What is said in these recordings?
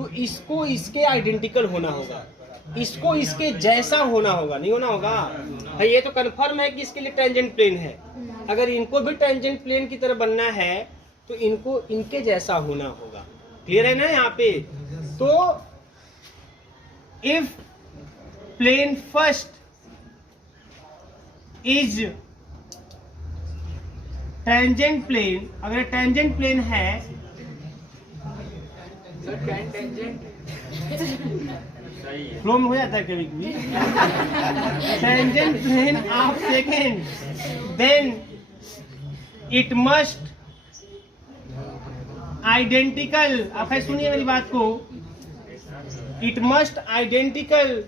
तो इसको इसके आइडेंटिकल होना होगा, इसको इसके जैसा होना होगा, नहीं होना होगा भाई। ये तो कंफर्म है कि इसके लिए टेंजेंट प्लेन है। अगर इनको भी टेंजेंट प्लेन की तरह बनना है तो इनको इनके जैसा होना होगा। क्लियर है ना यहाँ पे? तो if plane first is tangent plane, अगर टेंजेंट प्लेन है फ्लो में हो जाता है कभी कभी, tangent plane of second, then it must identical, आप सुनिए मेरी बात को, it must identical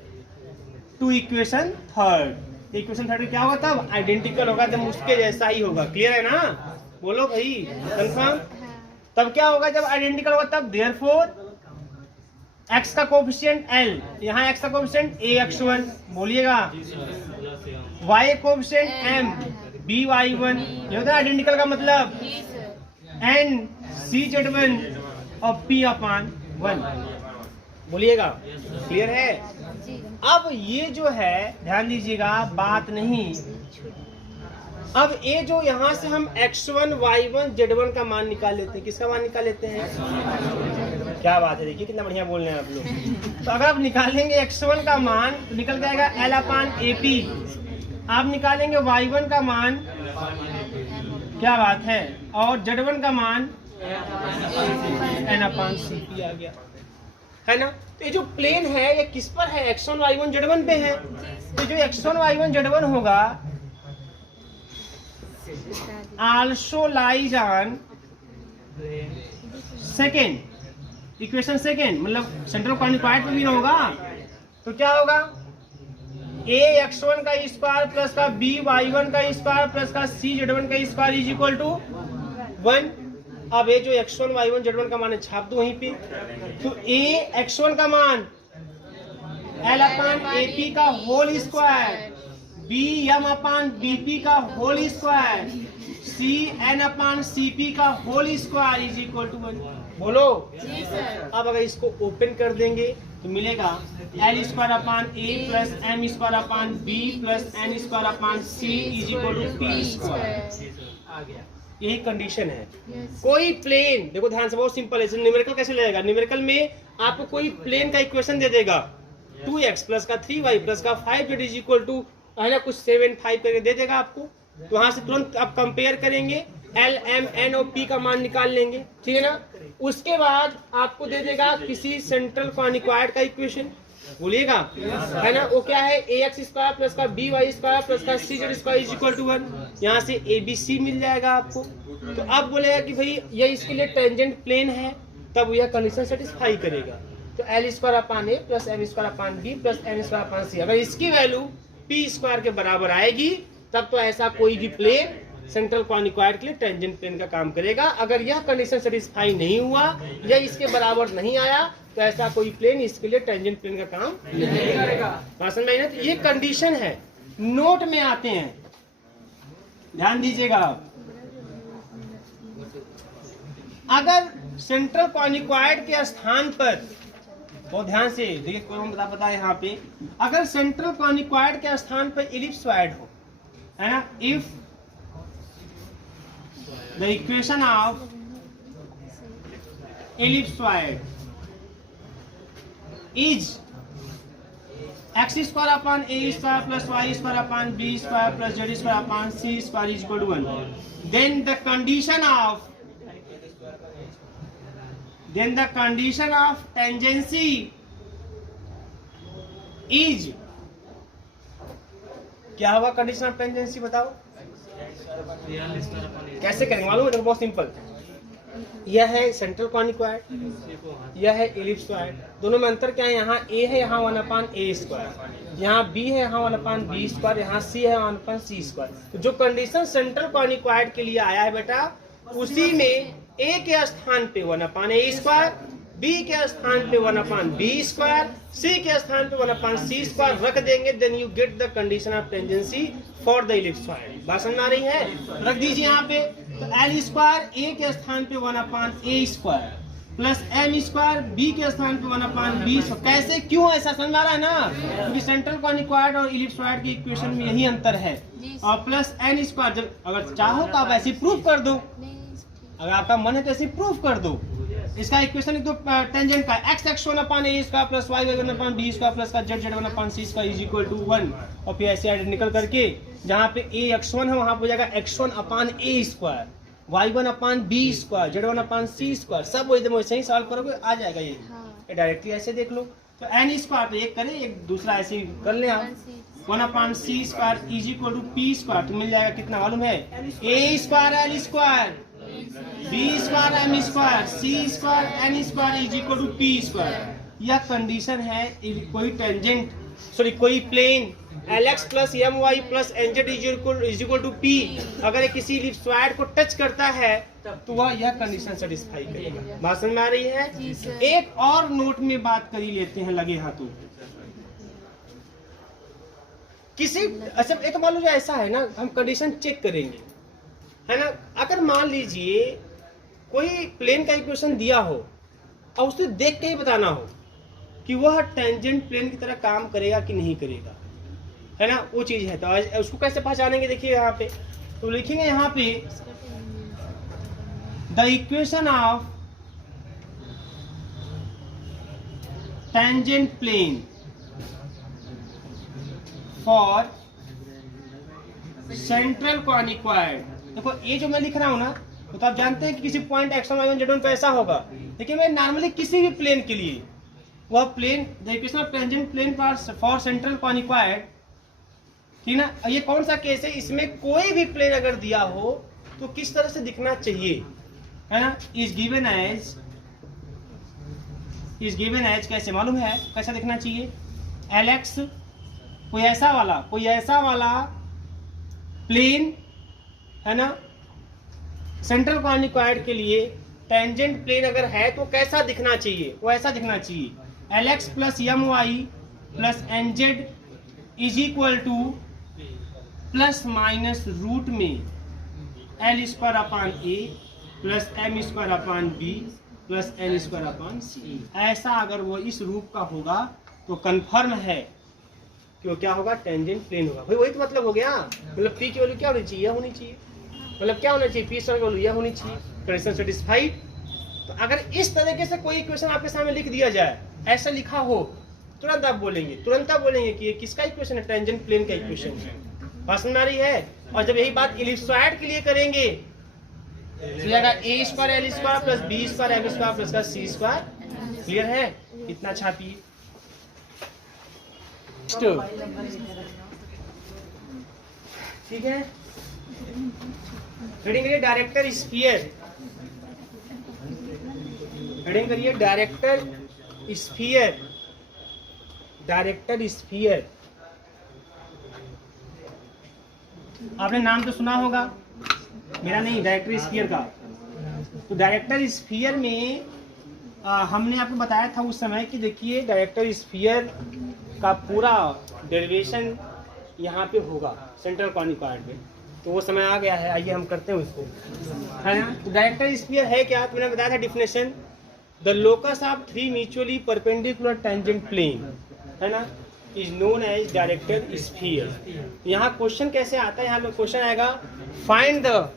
to equation third. Equation third क्या होगा? तब आइडेंटिकल होगा, जब उसके जैसा ही होगा। क्लियर है ना? बोलो भाई कंफर्म। तब क्या होगा जब आइडेंटिकल होगा? तब देयरफॉर x का कोफिशिएंट l, यहाँ x का कोफिशिएंट ax1 बोलिएगा, y कोफिशिएंट m by1, ये होता है आइडेंटिकल का मतलब, n cz1 और p/1 बोलिएगा। क्लियर है? अब ये जो है ध्यान दीजिएगा, बात नहीं, अब ये जो यहाँ से हम x1 y1 z1 का मान निकाल लेते हैं, किसका मान निकाल लेते हैं? क्या बात है, देखिए कितना बढ़िया बोल रहे हैं आप लोग। तो अगर आप निकालेंगे x1 का मान तो निकल जाएगा L/AP, आप निकालेंगे y1 का मान, क्या बात है, और z1 का मान N/CP आ गया, है ना? तो ये जो प्लेन है ये किस पर है? x1 y1 z1 पे है। तो जो x1 y1 z1 होगा also lies on second, equation second, मतलब सेंट्रल कॉन्टिक्वाइड पे भी ना होगा। तो क्या होगा? ax1 का स्क्वायर प्लस का by1 का स्क्वायर प्लस का cz1 का स्क्वायर इज इक्वल टू 1। अब ये जो x1 y1 z1 का मान है छाप दो वहीं पे। तो ax1 का मान L/AP का होल स्क्वायर, bm/bp का होल स्क्वायर, cn/cp का whole square is equal to 1। बोलो अब अगर इसको ओपन कर देंगे तो मिलेगा L² plus m² b plus n² c is equal to p²। यही कंडीशन है। कोई प्लेन, देखो ध्यान से, बहुत सिंपल है। न्यूमेरिकल कैसे लगेगा? न्यूमेरिकल में आपको कोई प्लेन का इक्वेशन दे देगा, 2x प्लस का 3y प्लस का 5z इज इक्वल टू, है ना, कुछ 7 5 करके दे देगा आपको। तो वहां से तुरंत आप कंपेयर करेंगे, L M N और P का मान निकाल लेंगे, ठीक है ना? उसके बाद आपको दे देगा किसी सेंट्रल कॉन्टिक्वाइड का इक्वेशन, बोलिएगा, है ना? वो क्या है? ax² प्लस का by² प्लस का cz² इज इक्वल टू 1। यहाँ से ABC मिल जाएगा आपको। तो अब बोलेगा कि भाई ये इसके लिए टेंजेंट प्लेन है, तब यह कंडीशन सेटिस्फाई करेगा। तो L² plus m² b plus n² c, अगर इसकी वैल्यू p² के बराबर आएगी तब तो ऐसा कोई भी प्लेन सेंट्रल कॉन्टिक्वाइड के लिए टेंजेंट प्लेन का काम करेगा। अगर यह कंडीशन सेटिस्फाई नहीं हुआ या इसके बराबर नहीं आया तो ऐसा कोई प्लेन इसके लिए टेंजेंट प्लेन का काम नहीं करेगा। समझ में? तो ये कंडीशन है, नोट में आते हैं, ध्यान दीजिएगा। अगर सेंट्रल कॉन्टिक्वाइड के स्थान पर, बहुत ध्यान से देखिए, कोई बता यहाँ पे, अगर सेंट्रल कॉन्टिक्वाइड के स्थान पर इलिप्सॉइड हो, है ना, if the equation of ellipsoid is x² upon a² plus y² upon b² plus z² upon c² is equal to 1, then the condition of tangency is, क्या होगा कंडीशन ऑफ टेंजेंसी? बताओ कैसे करेंगे? मालूम है? देखो बहुत सिंपल, यह है सेंट्रल कॉन्टिक्वाइड, यह है इलिप्सॉइड। दोनों में अंतर क्या है? यहाँ a है, यहाँ 1/a², यहाँ b है, यहाँ 1/b², यहाँ c है 1/c²। तो जो कंडीशन सेंट्रल कॉन्टिक्वाइड के लिए आया है बेटा, उसी में a के स्थान पे 1/a², b के स्थान पे 1/b², c के स्थान पे 1/c² रख देंगे, then you get the condition of tangency for the ellipsoid. बात समझ आ रही है? रख दीजिए यहाँ पे। तो L² a के स्थान पे 1/a², plus M square B के स्थान पे 1/b। कैसे, क्यों, ऐसा समझ आ रहा है ना, क्योंकि सेंट्रल कॉनिक्वायड और इलिप्सॉइड की इक्वेशन में यही अंतर है। और प्लस एन स्क्वायर, जब अगर चाहो तो आप ऐसे प्रूफ कर दो, अगर आपका मन है तो ऐसे प्रूफ कर दो। इसका इक्वेशन लिख दो टेंजेंट का, x x1/a square plus y y1/b square plus का z z1/c square is equal to 1। और फिर ऐसे आइडेंटिकल करके जहाँ पे a x1 है वहां पे हो जाएगा x1/a square, y1/b square, z1/c square, सब एकदम वैसे ही सॉल्व करोगे आ जाएगा ये डायरेक्टली ऐसे देख लो। तो n स्क्वायर तो एक करें, एक दूसरा ऐसे कर ले आप, 1/c square is equal to p square, तो मिल जाएगा कितना मालूम है, a square l square b square m square c square n square is equal to p square. यह कंडीशन है कोई टेंजेंट, सॉरी कोई plane lx plus my plus nz is equal to p अगर किसी इलिप्सॉइड को touch करता है तो वह यह कंडीशन सेटिस्फाई करेगा। बात समझ में आ रही है। एक और नोट में बात कर ही लेते हैं लगे हाथों। किसी अच्छा एक मान लो ऐसा है ना, हम कंडीशन चेक करेंगे है ना, अगर मान लीजिए कोई प्लेन का इक्वेशन दिया हो और उसे देख के ही बताना हो कि वह टेंजेंट प्लेन की तरह काम करेगा कि नहीं करेगा, है ना, वो चीज है। तो उसको कैसे पहचानेंगे, देखिए यहाँ पे तो लिखेंगे यहाँ पे the equation of tangent plane for central conicoid. देखो ये जो मैं लिख रहा हूं ना, तो आप जानते हैं कि किसी पॉइंट x1 y1 z1 पे ऐसा होगा, लेकिन मैं नॉर्मली किसी भी प्लेन के लिए वह plane the equation of tangent plane for central conicoid, ठीक ना। ये कौन सा केस है, इसमें कोई भी प्लेन अगर दिया हो तो किस तरह से दिखना चाहिए, है ना, इज गिवन एज कैसे मालूम है, कैसा दिखना चाहिए, lx कोई ऐसा वाला प्लेन है ना, सेंट्रल कॉनिक्वायड के लिए टेंजेंट प्लेन अगर है तो कैसा दिखना चाहिए, वो ऐसा दिखना चाहिए, lx plus my plus nz is equal to plus minus root में l square upon a plus m square upon b plus n square upon c। ऐसा अगर वो इस रूप का होगा तो कंफर्म है कि वो क्या होगा, टेंजेंट प्लेन होगा। भाई वही तो मतलब हो गया, मतलब p की वैल्यू क्या होनी चाहिए, होनी चाहिए, मतलब क्या होना चाहिए, p स्क्वायर की वैल्यू यह होनी चाहिए, कंडीशन सेटिस्फाइड। तो अगर इस तरीके से कोई इक्वेशन आपके सामने लिख दिया जाए, ऐसा लिखा हो, तुरंत आप बोलेंगे कि ये किसका इक्वेशन है, टेंजेंट प्लेन का इक्वेशन है। बात समझ आ रही है। और जब यही बात इलिप्सॉइड के लिए करेंगे तो जाएगा a square l square plus b square m square plus का c स्क्वायर। क्लियर है, इतना छापिए। ठीक है, हेडिंग करिए डायरेक्टर स्फीयर, हेडिंग करिए डायरेक्टर स्फीयर। आपने नाम तो सुना होगा, मेरा नहीं, डायरेक्टर स्फीयर का। तो डायरेक्टर स्फीयर में हमने आपको बताया था उस समय कि देखिए डायरेक्टर स्फीयर का पूरा डेरिवेशन यहाँ पे होगा सेंट्रल कॉनिक्वायड में, तो वो समय आ गया है, आइए हम करते हैं उसको, है ना। तो डायरेक्टर स्फीयर है क्या, तो मैंने बताया था definition, the locus of three mutually perpendicular tangent plane, है ना, is known as director sphere. यहाँ क्वेश्चन कैसे आता है, यहाँ क्वेश्चन आएगा फाइंड द,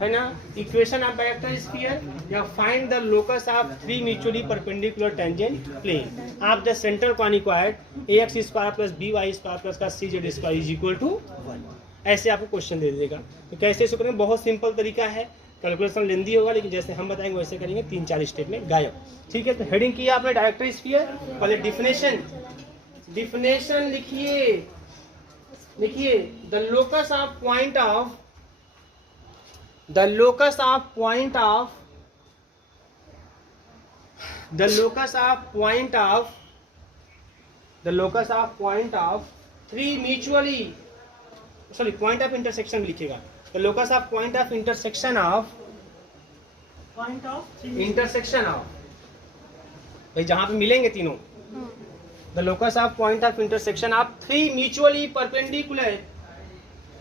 है ना, इक्वेशन ऑफ डायरेक्टर स्फीयर या find the locus of three mutually perpendicular tangent plane of the central conicoid ax square plus by square plus का cz square is equal to 1। ऐसे आपको question दे देगा। तो कैसे इसको करेंगे, बहुत सिंपल तरीका है, कैलकुलेशन लेंदी होगा, लेकिन जैसे हम बताएंगे वैसे करेंगे, 3-4 स्टेप में गायब। ठीक है, तो हेडिंग किया आपने डायरेक्टर स्फीयर, पहले डिफिनेशन लिखिए the locus of point of three mutually, sorry point of intersection लिखिएगा, the locus of point of intersection of भाई जहां पे मिलेंगे तीनों, the locus of point of intersection of three mutually perpendicular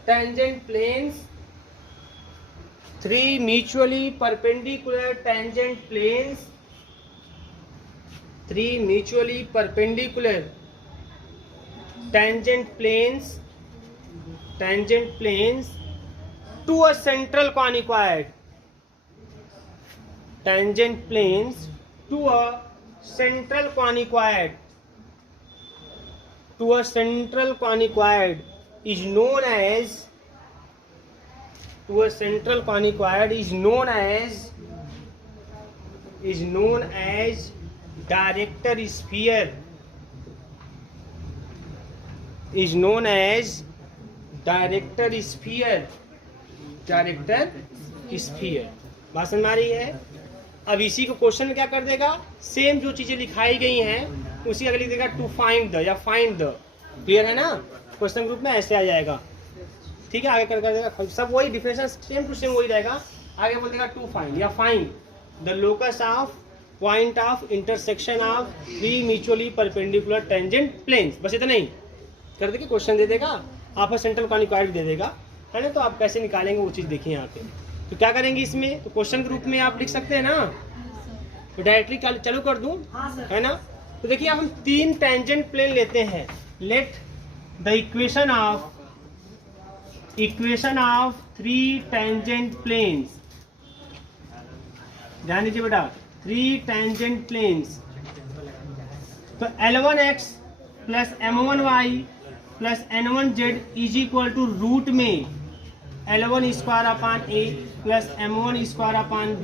tangent planes, three mutually perpendicular tangent planes 3 mutually perpendicular tangent planes to a central conicoid. Tangent planes to a central conicoid. To a central conicoid is known as. To a central conicoid is known as director sphere. Is known as director sphere. Director sphere. बात समझ में आ रही है? अब इसी को question में क्या कर देगा, सेम जो चीजें लिखाई गई हैं उसी आगे लिख देगा टू फाइंड द या फाइंड द. क्लियर है ना? क्वेश्चन ग्रुप में ऐसे आ जाएगा. ठीक है, आगे कर देगा सब वही डिफिनेशन सेम टू सेम वही रहेगा. आगे बोल देगा टू फाइंड या find the locus of point of intersection of 3 mutually perpendicular tangent planes. बस इतना ही कर देगा. क्वेश्चन दे देगा, आपको सेंट्रल कॉनिकॉइड दे देगा, है ना. तो आप कैसे निकालेंगे वो चीज़ देखिए यहाँ पे. तो क्या करेंगे इसमें, तो क्वेश्चन ग्रुप में आप लिख सकते हैं ना. तो डायरेक्टली चालू कर दूं, है ना. तो देखिए अब हम 3 टेंजेंट प्लेन लेते हैं. Let the equation of 3 tangent planes. ध्यान दीजिए बेटा, 3 टेंजेंट प्लेन्स. तो L1x plus M1y plus N1z is equal to root में L1 square upon A plus M1 square upon B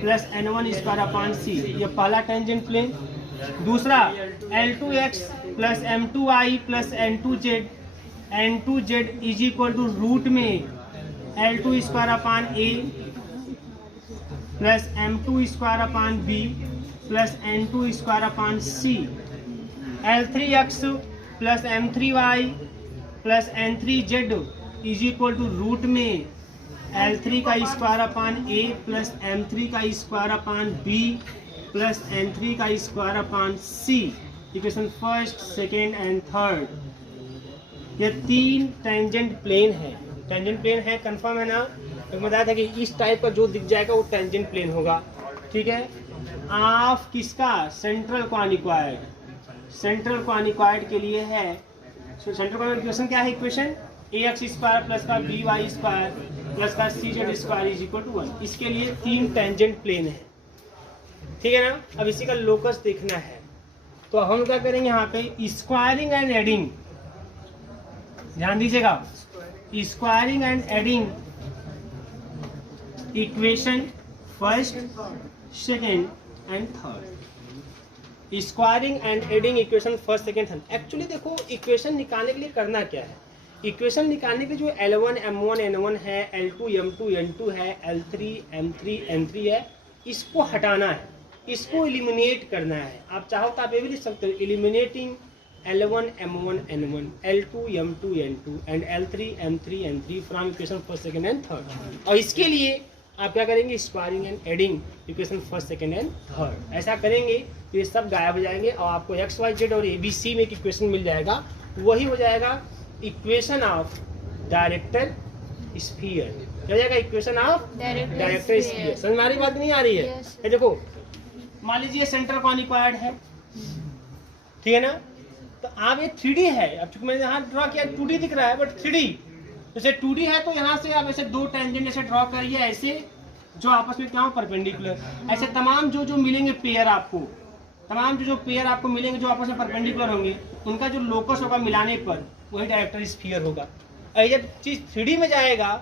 plus N1 square upon C. ये पहला tangent plane. दूसरा L2x plus M2y plus N2z is equal to root में L2 square upon A plus M2 square upon B plus N2 square upon C. L3x plus M3y plus N3z is equal to root में L3 का square upon A plus M3 का square upon B plus N3 का square upon C. Equation first, second and third. ये 3 tangent plane है. Tangent plane है, confirm है ना. तो बताया था कि इस टाइप का जो दिख जाएगा वो टेंजेंट प्लेन होगा. ठीक है. ऑफ किसका, सेंट्रल कॉनिकॉइड. सेंट्रल कॉनिकॉइड के लिए है. सेंट्रल कॉनिकॉइड इक्वेशन क्या है, इक्वेशन ax स्क्वायर प्लस का by स्क्वायर प्लस का cz square is equal to 1. इसके लिए 3 टेंजेंट प्लेन है. ठीक है ना. अब इसी का लोकस देखना है. तो हम क्या करेंगे यहाँ पे, स्क्वायरिंग एंड एडिंग. ध्यान दीजिएगा, squaring and adding equation first, second and third. Squaring and adding equation first, second, third. Actually देखो इक्वेशन निकालने के लिए करना क्या है. इक्वेशन निकालने के लिए जो L1 M1 N1 है, L2 M2 N2 है, L3 M3 N3 है, इसको हटाना है, इसको एलिमिनेट करना है. आप चाहो तो आप ये भी लिख सकते हो, eliminating L1 M1 N1 L2 M2 N2 and L3 M3 N3 from equation first, second and third. और इसके लिए आप क्या करेंगे, squaring and adding equation first, second and third. ऐसा करेंगे तो ये सब गायब हो जाएंगे और आपको एक्स वाई जेड और ABC में एक इक्वेशन मिल जाएगा. वही हो जाएगा इक्वेशन ऑफ डायरेक्टर स्फीयर. क्या जाएगा, इक्वेशन ऑफ डायरेक्टर स्फीयर. समझ में आ रही बात, नहीं आ रही है? ये देखो, मान लीजिए सेंट्रल कॉनिकॉइड है. ठीक है ना. तो आप ये 3D है. अब चूंकि मैंने यहाँ ड्रॉ किया 2D दिख रहा है, बट 3D जैसे 2D है तो यहाँ से आप ऐसे 2 टेंजेंट ऐसे ड्रॉ करिए, ऐसे जो आपस में क्या हो, परपेंडिकुलर. ऐसे तमाम जो मिलेंगे पेयर आपको, तमाम जो पेयर आपको मिलेंगे जो आपस में परपेंडिकुलर होंगे, उनका जो लोकस होगा मिलाने पर वही डायरेक्टर स्फीयर होगा. और जब चीज 3D में जाएगा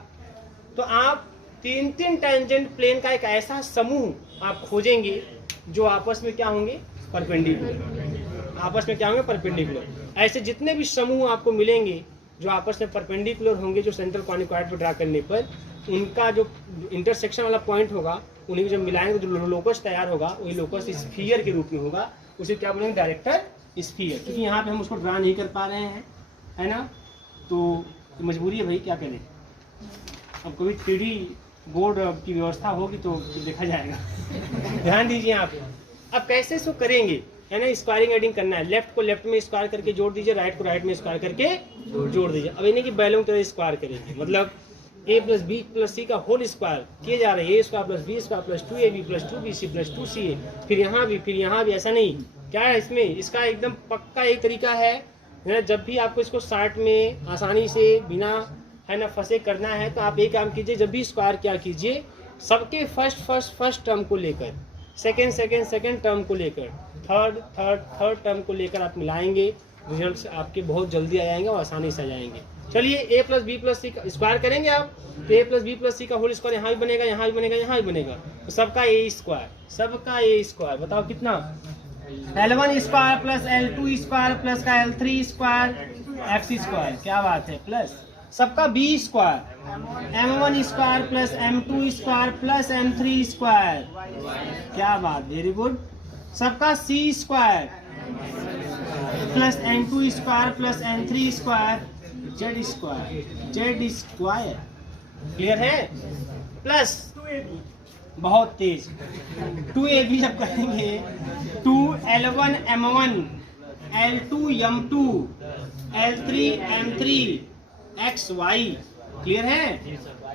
तो आप 3 टेंजेंट प्लेन का एक ऐसा समूह आप खोजेंगे जो आपस में क्या होंगे, परपेंडिकुलर. आपस में क्या होंगे, परपेंडिकुलर. ऐसे जितने भी समूह आपको मिलेंगे जो आपस में परपेंडिकुलर होंगे, जो सेंट्रल कॉनिकॉइड पर ड्रा करने पर उनका जो इंटरसेक्शन वाला पॉइंट होगा, उन्हीं को जब मिलाएंगे तो जो लोकस तैयार होगा वही लोकस स्फीयर के रूप में होगा. उसे क्या बोलेंगे, डायरेक्टर स्फीयर. क्योंकि यहाँ पे हम उसको ड्रा नहीं कर पा रहे हैं, है ना. तो मजबूरी है भाई, क्या करें. अब कभी 3D बोर्ड की व्यवस्था होगी तो देखा जाएगा. ध्यान दीजिए आप. अब कैसे इसको करेंगे, है ना. स्क्वायरिंग एडिंग करना है. लेफ्ट को लेफ्ट में स्क्वायर करके जोड़ दीजिए, राइट को राइट में स्क्वायर करके जोड़ दीजिए. अब इन्हें की बैलों की तरह स्क्वायर करेंगे, मतलब a plus B plus C का होल स्क्वायर किए जा रहे हैं. a square plus B square plus 2ab plus 2bc plus 2ca. फिर यहाँ भी ऐसा नहीं. क्या है इसमें, इसका एकदम पक्का एक तरीका है ना, जब भी आपको इसको शार्ट में आसानी से बिना है ना फंसे करना है तो आप एक काम कीजिए, जब भी स्क्वायर क्या कीजिए, सबके फर्स्ट टर्म को लेकर सेकंड टर्म को लेकर थर्ड टर्म को लेकर आप मिलाएंगे, रिजल्ट आपके बहुत जल्दी आ जाएंगे और आसानी से आ जाएंगे। चलिए a plus B plus C का स्क्वायर करेंगे आप, तो a plus B plus C का होल स्क्वायर यहाँ भी बनेगा, यहाँ भी बनेगा, यहाँ भी बनेगा, तो सबका a स्क्वायर बताओ कितना, L1 square plus L2 square plus का L3 स्क्वायर x स्क्वायर, क्या बात है, प्लस सबका b square M1 square plus M2 square plus M3 square, क्या बात, वेरी गुड, सबका c square plus N2 square plus N3 square z square, clear है, plus बहुत तेज 2ab जब करेंगे 2L1 M1 L2 M2 L3 M3 XY, clear है,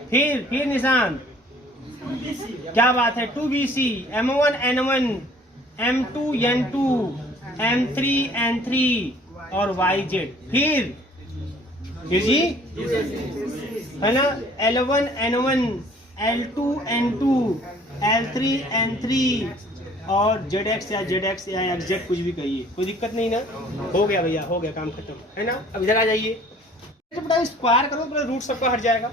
फिर निशान, क्या बात है, 2BC M1 N1 M2 N2 M3 N3 और YZ, फिर जी है ना, L1 N1 L2 N2 L3 N3 और ZX या XZ कुछ भी कहिए, कोई दिक्कत नहीं ना, हो गया भैया, हो गया, काम खत्म है ना। अब इधर आ जाइए, स्क्वायर करो तो रूट सबका हट जाएगा,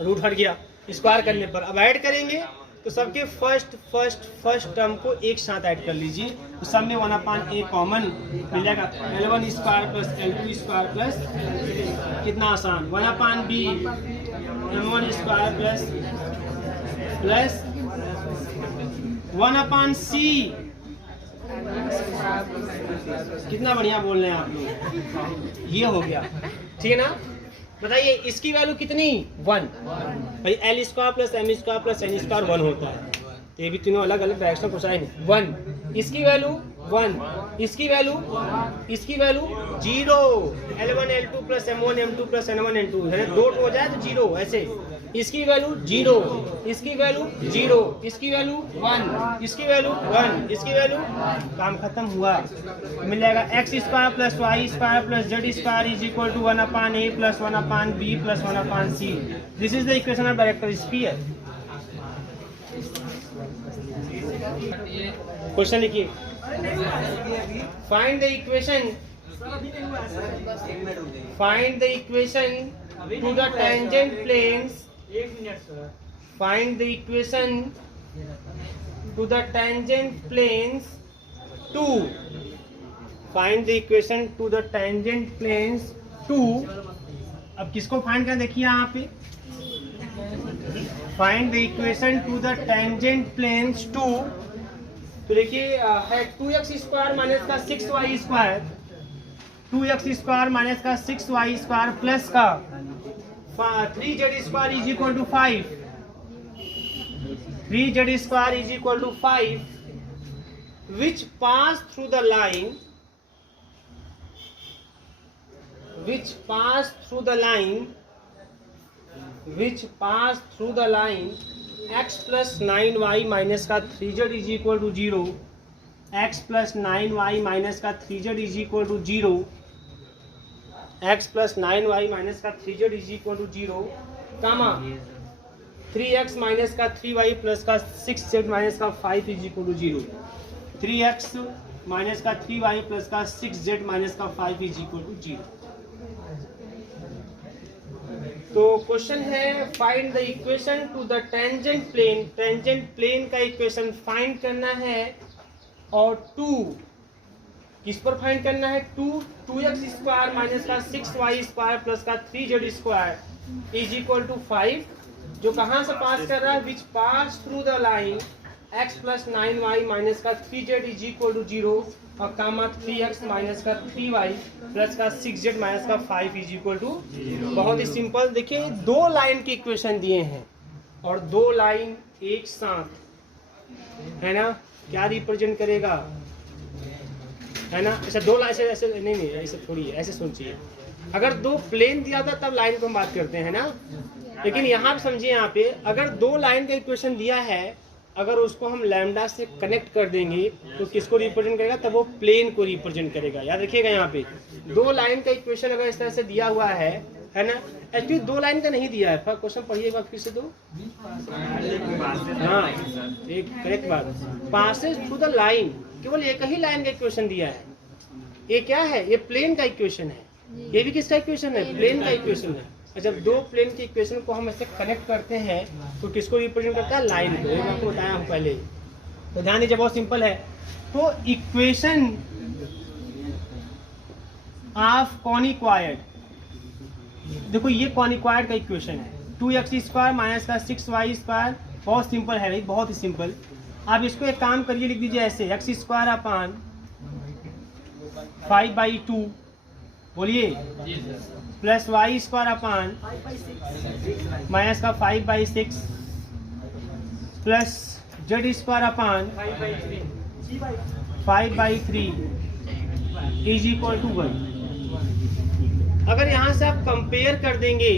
रूट हट गया, स्क्वायर करने पर अब ऐड करेंगे तो सबके फर्स्ट टर्म को एक साथ ऐड कर लीजिए, तो सब में 1/a कॉमन मिल जाएगा, L1 square plus L2 square plus, कितना आसान, 1/b M1 square plus 1/c, कितना बढ़िया बोल रहे हैं आप लोग, ये हो गया, ठीक है ना। बताइए इसकी वैल्यू कितनी, 1, भाई L square plus M square plus N square 1 होता है, तो ये भी तीनों अलग अलग डायरेक्शन पूछा है, 1, इसकी वैल्यू 1, इसकी value 0, L1 L2 plus M1 M2 plus N1 N2 है, 2 हो जाए तो 0, ऐसे, इसकी वैल्यू 0, इसकी वैल्यू 0, इसकी वैल्यू 1, इसकी वैल्यू 1, इसकी वैल्यू, काम खत्म हुआ, मिल जाएगा x square plus y square plus z square is equal to 1/a plus 1/b plus 1/c, this is the equation of director sphere. Question लिखिए, find the equation to the tangent planes, find the equation to the tangent planes 2, find the equation to the tangent planes 2, अब किसको find करना देखिए यहाँ पे, find the equation to the tangent planes 2, तो देखिए है 2x स्क्वायर माइनस का 6y square, 2x square minus का 6y स्क्वायर प्लस का 3z square is equal to 5, 3z square is equal to 5, which pass through the line x plus 9y minus का 3z is equal to 0, x plus 9y minus का 3z is equal to 0, x plus 9y minus का 3z is equal to 0, comma 3x minus का 3y plus का 6z minus का 5 is equal to 0, 3x minus का 3y plus का 6z minus का 5 is equal to 0। तो question है find the equation to the tangent plane, tangent plane का equation find करना है, और 2 किस पर फाइंड करना है, 2x स्क्वायर माइनस का 6y स्क्वायर प्लस का 3z square is equal to 5, जो कहाँ से पास कर रहा है, which pass through the line x plus 9y minus का 3z इज इक्वल टू 0, और कामा 3x माइनस का 3y प्लस का 6z माइनस का 5 इज इक्वल टू, बहुत ही सिंपल। देखिए 2 लाइन के इक्वेशन दिए हैं और 2 लाइन एक साथ है ना, क्या रिप्रेजेंट करेगा, है ना, ऐसा 2 लाइन ऐसे नहीं ऐसे थोड़ी है, ऐसे सोचिए, अगर 2 प्लेन दिया था तब लाइन को हम बात करते हैं ना, लेकिन यहाँ समझिए, यहाँ पे अगर 2 लाइन का इक्वेशन दिया है अगर उसको हम लैम्डा से कनेक्ट कर देंगे तो किसको रिप्रेजेंट करेगा, तब वो प्लेन को रिप्रेजेंट करेगा। याद रखिएगा यहाँ पे 2 लाइन का इक्वेशन अगर इस तरह से दिया हुआ है ना, एक्चुअली 2 लाइन का नहीं दिया है, क्वेश्चन पढ़िए एक बार फिर से दो। हाँ एक करेक्ट बात, पासेज थ्रू द लाइन, केवल एक ही लाइन का इक्वेशन दिया है। ये क्या है, ये प्लेन का इक्वेशन है, ये भी किसका इक्वेशन है, प्लेन का इक्वेशन है। जब 2 प्लेन के इक्वेशन को हम ऐसे कनेक्ट करते हैं तो किसको रिप्रेजेंट करता है, लाइन को। मैं आपको बताया हूँ पहले, तो ध्यान दीजिए बहुत सिंपल है। तो इक्वेशन ऑफ कॉनिक्वायड, देखो ये कॉनिक्वायड का इक्वेशन है, 2x² माइनस का 6y², बहुत सिंपल है भाई, बहुत ही सिंपल। आप इसको एक काम करिए, लिख दीजिए ऐसे, x² अपान 5/2 बोलिए प्लस y² अपान माइनस का 5/6 plus z² upon 5/3 is equal to 1। अगर यहाँ से आप कंपेयर कर देंगे,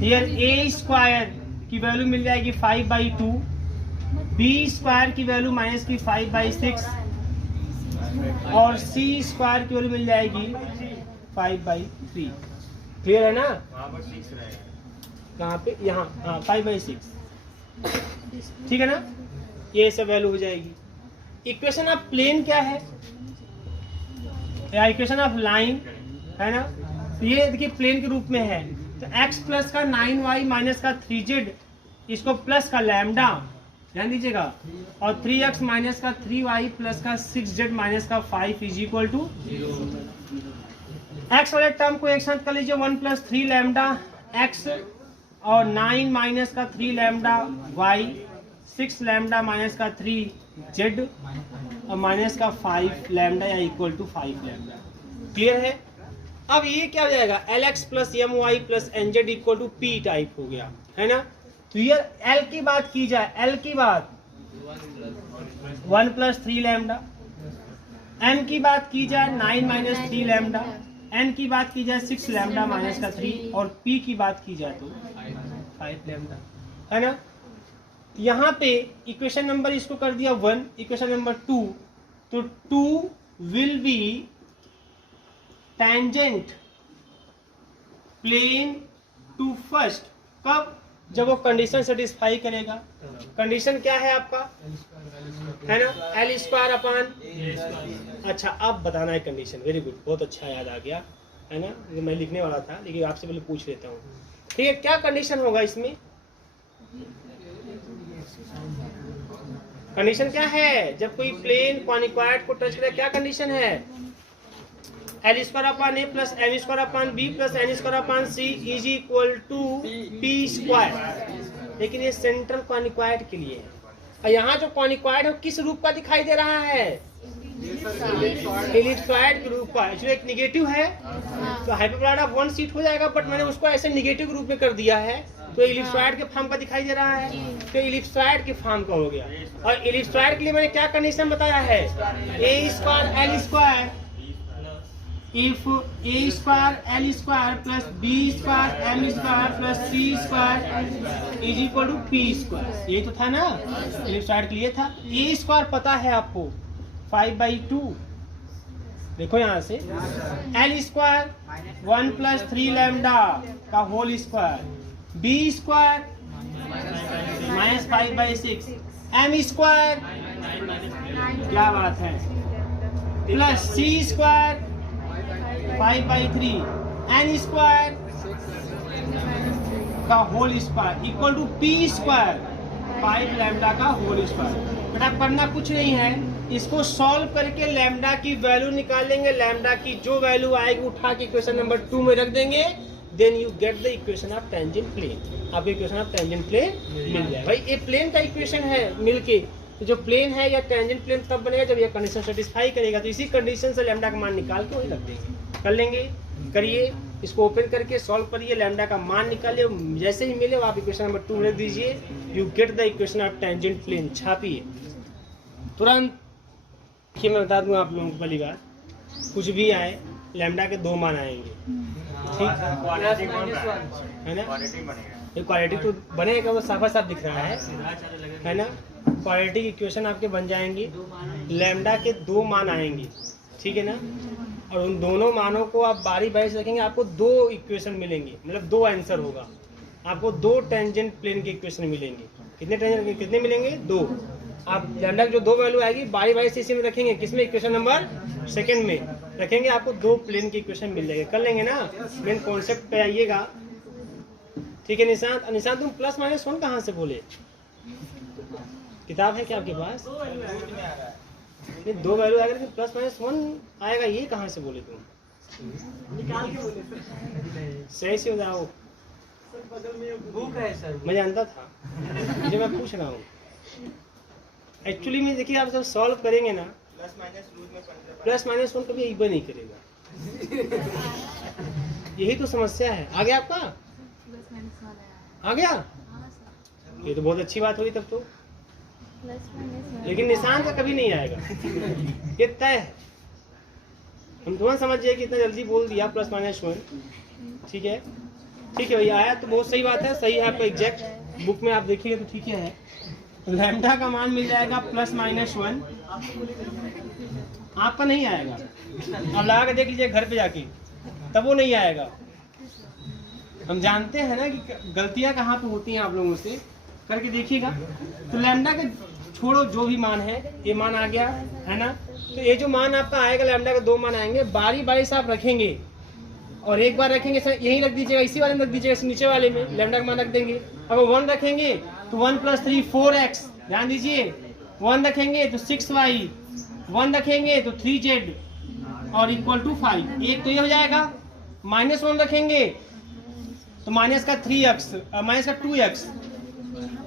हियर a² की वैल्यू मिल जाएगी 5/2, b² की वैल्यू माइनस की 5/6 और c² की वैल्यू मिल जाएगी 5/3। क्लियर है ना, कहाँ पे, यहाँ, हाँ 5/6, ठीक है ना, ये सब वैल्यू हो जाएगी। इक्वेशन ऑफ प्लेन क्या है, या इक्वेशन ऑफ लाइन है ना, तो ये देखिए प्लेन के रूप में है। तो x प्लस का 9y माइनस का 3z, इसको प्लस का लैम्डा, ध्यान दीजिएगा, और 3x माइनस का 3y प्लस का 6z माइनस का 5 इज इक्वल टू 0। x वाले टर्म को एक साथ कर लीजिए, 1 प्लस 3 लैम्डा x और 9 माइनस का 3 लैम्डा y, 6 लैम्डा माइनस का 3z और माइनस का 5 लैम्डा या इक्वल टू 5 लैम्डा। क्लियर है। अब ये क्या हो जाएगा, Lx plus my plus nz equal to p type हो गया, है ना। तो ये L की बात की जाए, L की बात 1 प्लस 3 लैम्डा, n की बात की जाए 9 माइनस 3 लैम्डा, n की बात की जाए 6 लैम्डा माइनस का 3 और p की बात की जाए तो 5 लैम्डा, है ना। यहाँ पे इक्वेशन नंबर इसको कर दिया 1, इक्वेशन नंबर 2, तो 2 will be tangent plane to first, कब, जब वो कंडीशन सेटिस्फाई करेगा। कंडीशन क्या है आपका, है ना, L² अपान, अच्छा अब बताना है कंडीशन, वेरी गुड, बहुत अच्छा याद आ गया, है ना, मैं लिखने वाला था लेकिन आपसे पहले पूछ लेता हूँ। ठीक है, क्या कंडीशन होगा इसमें, कंडीशन क्या है, जब कोई प्लेन कॉनिक्वायड को टच करे, क्या कंडीशन है, L² upon a plus m² upon b plus n² upon c is equal to p²। लेकिन ये सेंट्रल कॉनिक्वायड के लिए है, और यहाँ जो कॉनिक्वायड है किस रूप का दिखाई दे रहा है, एलिप्सॉइड के रूप का। एक्चुअली एक निगेटिव है तो हाइपरबोला 1 सीट हो जाएगा, बट मैंने उसको ऐसे निगेटिव रूप में कर दिया है तो एलिप्सॉइड के फॉर्म का दिखाई दे रहा है, तो एलिप्सॉइड के फॉर्म का हो गया। और एलिप्सॉइड के लिए मैंने क्या कंडीशन बताया है, a² L² if a² L² plus b² m² plus c² is equal to p², ये तो था ना, एलिप्सॉइड के लिए था। a² पता है आपको 5/2, देखो यहाँ से L² 1 प्लस 3 लैम्डा का whole square, b² minus 5/6, m², क्या बात है, प्लस c² 5/3, n² का whole square equal to p², 5 lambda का होल स्क्वायर। बेटा करना कुछ नहीं है, इसको सॉल्व करके लैम्डा की वैल्यू निकालेंगे, लैम्डा की जो वैल्यू आएगी उठा के इक्वेशन नंबर 2 में रख देंगे, then you get the equation of tangent plane. आपको इक्वेशन ऑफ टेंजेंट प्लेन मिल जाए। भाई ये प्लेन का इक्वेशन है मिलके, तो जो प्लेन है या टेंजेंट प्लेन तब बनेगा जब यह कंडीशन सेटिस्फाई करेगा। तो इसी कंडीशन से लैम्डा का मान निकाल के वही रख देंगे। कर लेंगे, करिए, इसको ओपन करके सॉल्व करिए, लैम्डा का मान निकालिए, जैसे ही मिले आप इक्वेशन नंबर 2 रख दीजिए, you get the equation of tangent plane. छापिए तुरंत। देखिए मैं बता दूं आप लोगों को पहली बात, कुछ भी आए लैम्डा के 2 मान आएंगे, ठीक है ना, ये क्वालिटी तो बनेगा, वो साफ साफ दिख रहा है ना। क्वालिटी इक्वेशन आपके बन जाएंगी, लैम्डा के 2 मान आएंगे, ठीक है ना, और उन दोनों मानों को आप बारी बारी से रखेंगे, आपको 2 इक्वेशन मिलेंगे, मतलब 2 आंसर होगा, आपको 2 टेंजेंट प्लेन के इक्वेशन मिलेंगे। कितने टेंजेंट कितने मिलेंगे? 2। आप लैम्डा की जो 2 वैल्यू आएगी बारी बारी से इसी में रखेंगे, किसमें? इक्वेशन नंबर 2 में रखेंगे, आपको 2 प्लेन के इक्वेशन मिल जाएंगे। कर लेंगे ना, मेन कॉन्सेप्ट पे आइएगा, ठीक है। निशांत, निशांत तुम प्लस माइनस 1 कहाँ से बोले? किताब है क्या आपके पास? नहीं, 2 वैल्यू आएगा, लेकिन प्लस माइनस 1 आएगा, ये कहाँ से बोले तुम? निकाल के बोले सही से हो जाओ, बगल में बुक है सर, मैं जानता था, जो मैं पूछ रहा हूँ। एक्चुअली में देखिए, आप जब सॉल्व करेंगे ना, प्लस माइनस 1 कभी इक्वल नहीं करेगा, यही तो समस्या है। आ गया आपका? आ गया? ये तो बहुत अच्छी बात हुई तब तो, लेकिन निशान का कभी नहीं आएगा, ये तय है। हम तुरंत समझ जाए कि इतना जल्दी बोल दिया प्लस माइनस 1, ठीक है, ठीक है भैया, आया तो बहुत सही बात है, सही है आपका एग्जैक्ट, बुक में आप देखिए तो ठीक है। लैम्डा का मान मिल जाएगा प्लस माइनस 1, आपका नहीं आएगा, अब लगा के देख लीजिए घर पे जाके, तब वो नहीं आएगा। हम जानते हैं ना कि गलतियां कहाँ पे होती हैं, आप लोगों से करके देखिएगा। तो लैम्डा के छोड़ो, जो भी मान है, ये मान आ गया है ना, तो ये जो मान आपका आएगा, लैम्डा के 2 मान आएंगे, बारी बारी से आप रखेंगे, और एक बार रखेंगे सर यही रख दीजिएगा, इसी वाले में रख दीजिएगा, इस नीचे वाले में लैम्डा का मान रख देंगे। अगर 1 रखेंगे तो 1 + 3 4x, ध्यान दीजिए, 1 रखेंगे तो 6y, 1 रखेंगे तो 3z और इक्वल टू 5। एक तो ये हो जाएगा। -1 रखेंगे तो माइनस का 3x, माइनस का 2x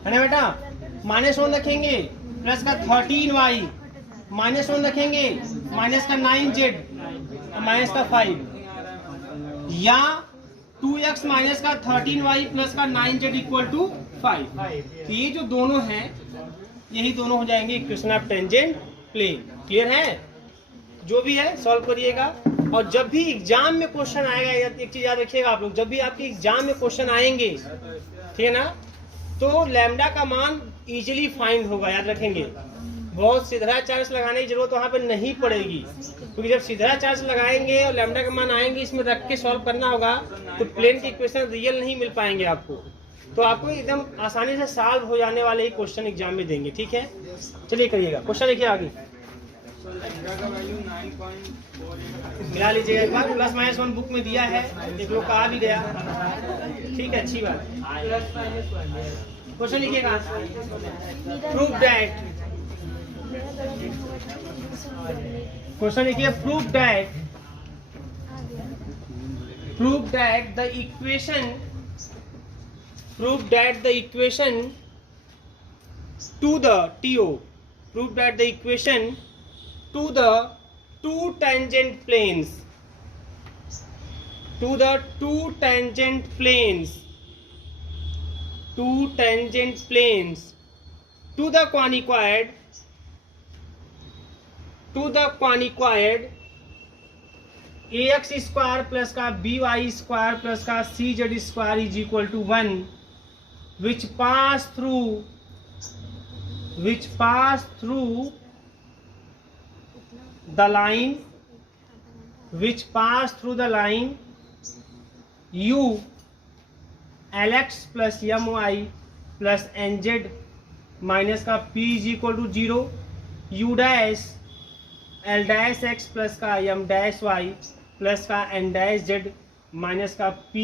है ना बेटा, -1 रखेंगे प्लस का 13y, -1 रखेंगे माइनस का 9z और माइनस का 5, या 2x माइनस का 13y प्लस का 9z इक्वल टू 5। तो ये जो दोनों हैं, यही दोनों हो जाएंगे equation of tangent plane. Clear है? जो भी है सॉल्व करिएगा, और जब भी एग्जाम में क्वेश्चन आएगा, एक चीज याद रखिएगा आप लोग, जब भी आपके एग्जाम में क्वेश्चन आएंगे, ठीक है ना, तो लैम्डा का मान इजीली फाइंड होगा, याद रखेंगे। बहुत सीधा चार्ज लगाने की जरूरत वहाँ पे नहीं पड़ेगी, क्योंकि जब सीधा चार्ज लगाएंगे और लैम्डा का मान आएंगे, इसमें रख के सॉल्व करना होगा, तो प्लेन के इक्वेशन रियल नहीं मिल पाएंगे आपको। तो आपको एकदम आसानी से सॉल्व हो जाने वाले ही क्वेश्चन एग्जाम में देंगे, ठीक है। चलिए करिएगा, क्वेश्चन देखिए आगे, मिला लीजिएगा एक बार। प्लस माइनस 1 बुक में दिया है, एक लोग का आ भी गया, ठीक है, अच्छी बात। क्वेश्चन लिखिएगा, प्रूव दैट, क्वेश्चन लिखिए, prove that the equation to the TO, prove that the equation to the two tangent planes, to the two tangent planes, to the quaniquoid ax square plus का by square plus का cz square is equal to 1, which pass through the line u lx plus my plus nz minus का p is equal to 0, u dash l dash x plus का m dash y plus का n dash z minus का p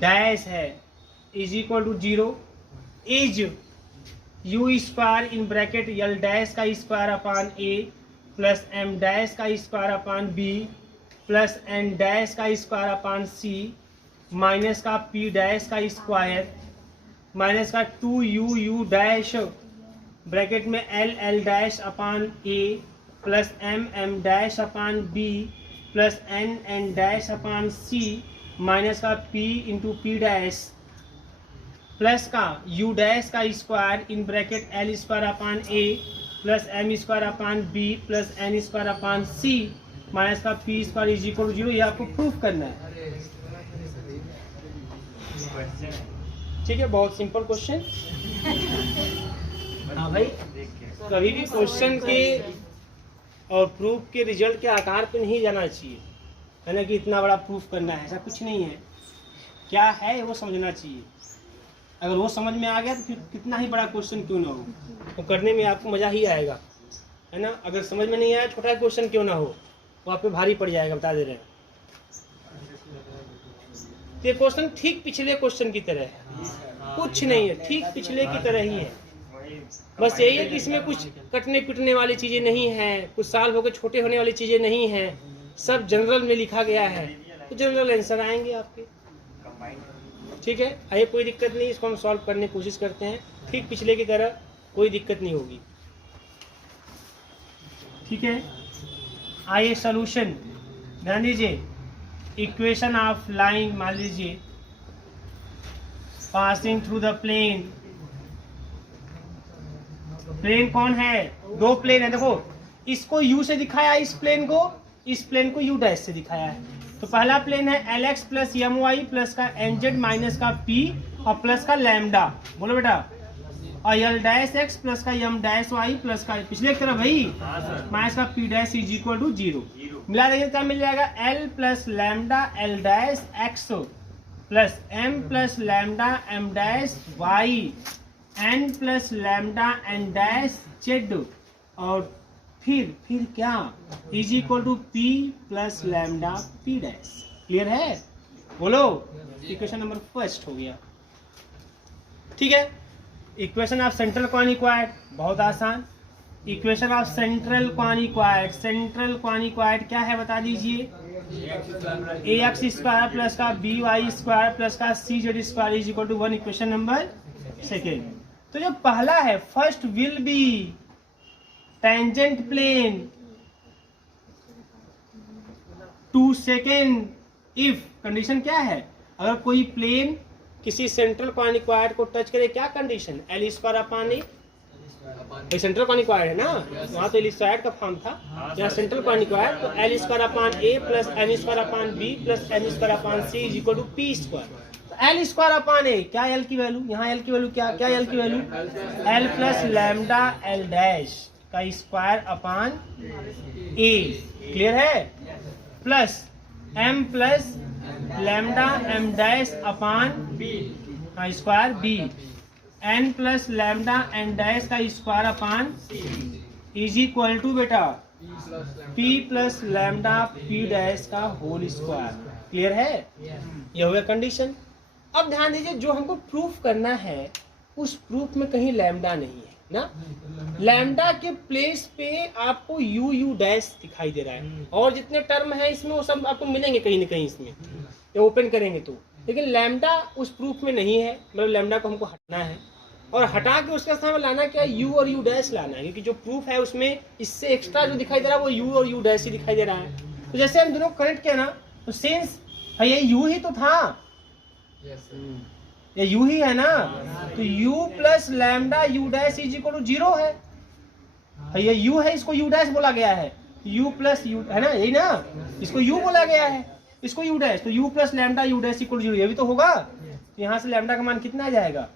dash है is equal to 0, is u square in bracket l dash का square upon a plus m dash का square upon b plus n dash का square upon c minus का p dash का square minus का 2u dash bracket में l dash upon a plus m dash upon b plus n dash upon c minus का p into p dash plus का u dash का square in bracket l square upon a plus m square upon b plus n square upon c minus का P square is equal to 0, ये आपको proof करना है। ठीक है, बहुत सिंपल क्वेश्चन। हाँ भाई, कभी भी क्वेश्चन के और प्रूफ के रिजल्ट के आकार पे नहीं जाना चाहिए, है ना, कि इतना बड़ा प्रूफ करना है, ऐसा कुछ नहीं है। क्या है वो समझना चाहिए। अगर वो समझ में आ गया तो फिर कितना ही बड़ा क्वेश्चन क्यों ना हो, तो करने में आपको मज़ा ही आएगा, है ना। अगर समझ में नहीं आया, छोटा क्वेश्चन क्यों ना हो, वो आप पे भारी पड़ जाएगा, बता दे रहे हैं। ये क्वेश्चन ठीक पिछले क्वेश्चन की तरह है, कुछ नहीं है, ठीक पिछले की तरह ही है। बस यही है कि इसमें कुछ कटने पिटने वाली चीज़ें नहीं हैं, कुछ साल होकर छोटे होने वाली चीज़ें नहीं हैं, सब जनरल में लिखा गया है, तो जनरल आंसर आएंगे आपके। ठीक है, आइए, कोई दिक्कत नहीं, इसको हम सॉल्व करने की कोशिश करते हैं, ठीक पिछले की तरह, कोई दिक्कत नहीं होगी। ठीक है, आइए सॉल्यूशन ध्यान दीजिए। इक्वेशन ऑफ लाइन मान लीजिए passing through the plane. Plane कौन है? दो प्लेन है, देखो इसको u से दिखाया, इस प्लेन को u डैश से दिखाया है। तो पहला प्लेन है lx plus M Y plus का एन जेड माइनस का p और प्लस का लैम्डा, बोलो बेटा, और यल डैश एक्स प्लस का एम डैश वाई प्लस का पिछले की तरफ भाई माइनस का p dash is equal to 0। मिला देंगे क्या मिल जाएगा? l plus lambda L dash X plus m plus lambda M dash Y n plus lambda N dash Z, और फिर क्या is equal to p plus lambda p dash. Clear है? बोलो, इक्वेशन नंबर फर्स्ट हो गया। ठीक है, equation of central क्वानिक्वाड बहुत आसान। इक्वेशन ऑफ सेंट्रल क्वानिक्वाड क्या है बता दीजिए? ax स्क्वायर प्लस का by स्क्वायर प्लस का cz square is equal to 1, equation number second. तो जो पहला है first will be tangent plane to second if, condition क्या है? अगर कोई प्लेन किसी सेंट्रल क्वानिक्वाड को टच करे, क्या कंडीशन? एल स्क्वायर अपान ए, सेंट्रल क्वानिक्वाड है ना, वहां तो एल स्क्वायर का फॉर्म था, यहाँ सेंट्रल क्वानिक्वाड, तो L square upon A plus M square upon B plus M square upon C is equal to P square. L square upon A, क्या L की वैल्यू? यहाँ एल की value क्या L की value? L plus lambda L dash का square upon A, clear है? Plus M plus lambda M dash upon square B, N plus lambda N dash का square upon is equal to बेटा P plus lambda P dash का whole square. Clear है? ये हो गया condition. अब ध्यान दीजिए, जो हमको प्रूफ करना है उस प्रूफ में कहीं लैम्डा नहीं है ना, लैम्डा के प्लेस पे आपको यू डैश दिखाई दे रहा है, और जितने टर्म है इसमें वो सब आपको मिलेंगे कहीं ना कहीं इसमें, ये ओपन करेंगे तो, लेकिन लैम्डा उस प्रूफ में नहीं है, मतलब लैम्डा को हमको हटाना है, और हटा के उसके स्थान में लाना क्या? यू और यू डैश लाना है, क्योंकि जो प्रूफ है उसमें इससे एक्स्ट्रा जो दिखाई दे रहा है वो यू और यू डैश ही दिखाई दे रहा है। तो जैसे हम दोनों कनेक्ट किया ना, तो सेंस ये यू ही तो था, ये यू ही है ना, तो u plus lambda U dash is equal to 0 है। ये u है, इसको u डैश बोला गया है, u प्लस u है ना, यही ना, इसको u बोला गया है, इसको u डैश, तो u plus lambda U dash equal to 0, ये भी तो होगा। तो यहाँ से लैम्डा का मान कितना आ जाएगा?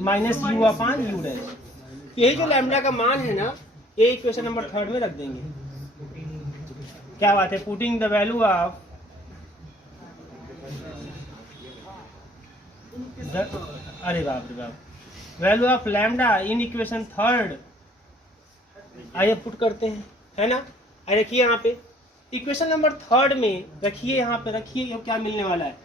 Minus you upon you dash. यही जो लैम्डा का मान है ना, ये इक्वेशन नंबर थर्ड में रख देंगे। क्या बात है? पुटिंग द वैल्यू ऑफ अरे बाप रे बाप, value of lambda in equation third, आइए पुट करते हैं, है ना। आइए रखिए यहाँ पे इक्वेशन नंबर थर्ड में, रखिए यहाँ पे, रखिए क्या मिलने वाला है,